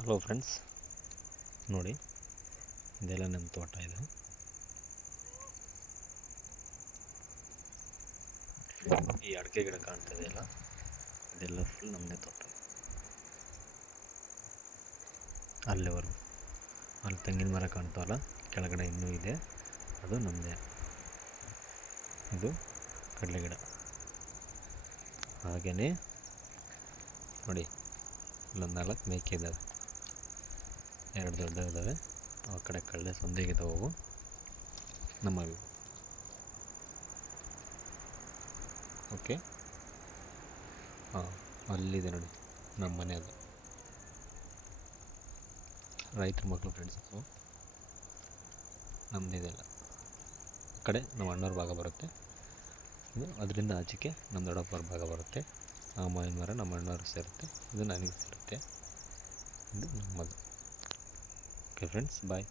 Hello friends, ನೋಡಿ ಇದೆಲ್ಲ ನಮ್ಮ ತೋಟ. ಇದು ಈ ಅಡಿಕೆ ಗಿಡ ಕಾಣ್ತದೆಯಲ್ಲ, ಇದೆಲ್ಲ ಫುಲ್ ನಮ್ಮದೇ ತೋಟ. ಅಲ್ಲಿವರೆಗೂ ಅಲ್ಲಿ ತೆಂಗಿನ ಮರ ಕಾಣ್ತಾವಲ್ಲ, ಕೆಳಗಡೆ ಇನ್ನೂ ಇದೆ, ಅದು ನಮ್ಮದೇ. ಇದು ಕಡಲೆ ಗಿಡ. ಹಾಗೆಯೇ ನೋಡಿ, ಇಲ್ಲೊಂದು 4 ಮೇಕೆ ಇದ್ದಾವೆ, 2 ದೊಡ್ಡದಿದ್ದಾವೆ. ಆ ಕಡೆ ಕಳ್ಳೆ ಸಂದಿಗಿದ್ದಾವೆ, ಅವು ನಮ್ಮವು. ಓಕೆ, ಹಾಂ, ಅಲ್ಲಿದೆ ನೋಡಿ ನಮ್ಮ ಮನೆ. ಅದು ರೈತರ ಮಕ್ಕಳು ಫ್ರೆಂಡ್ಸ್. ಅದು ನಮ್ಮದಿದೆಲ್ಲ. ಆ ಕಡೆ ನಮ್ಮ ಅಣ್ಣವ್ರ ಭಾಗ ಬರುತ್ತೆ. ಇದು ಅದರಿಂದ ಆಚೆಗೆ ನಮ್ಮ ದೊಡ್ಡಪ್ಪವ್ರ ಭಾಗ ಬರುತ್ತೆ. ಆ ಮಾವಿನ ಮರ ನಮ್ಮ ಅಣ್ಣವ್ರು ಸೇರುತ್ತೆ, ಇದು ನನಗೆ ಸೇರುತ್ತೆ. ಇದು ನಮ್ಮದು. ಓಕೆ ಫ್ರೆಂಡ್ಸ್, ಬಾಯ್.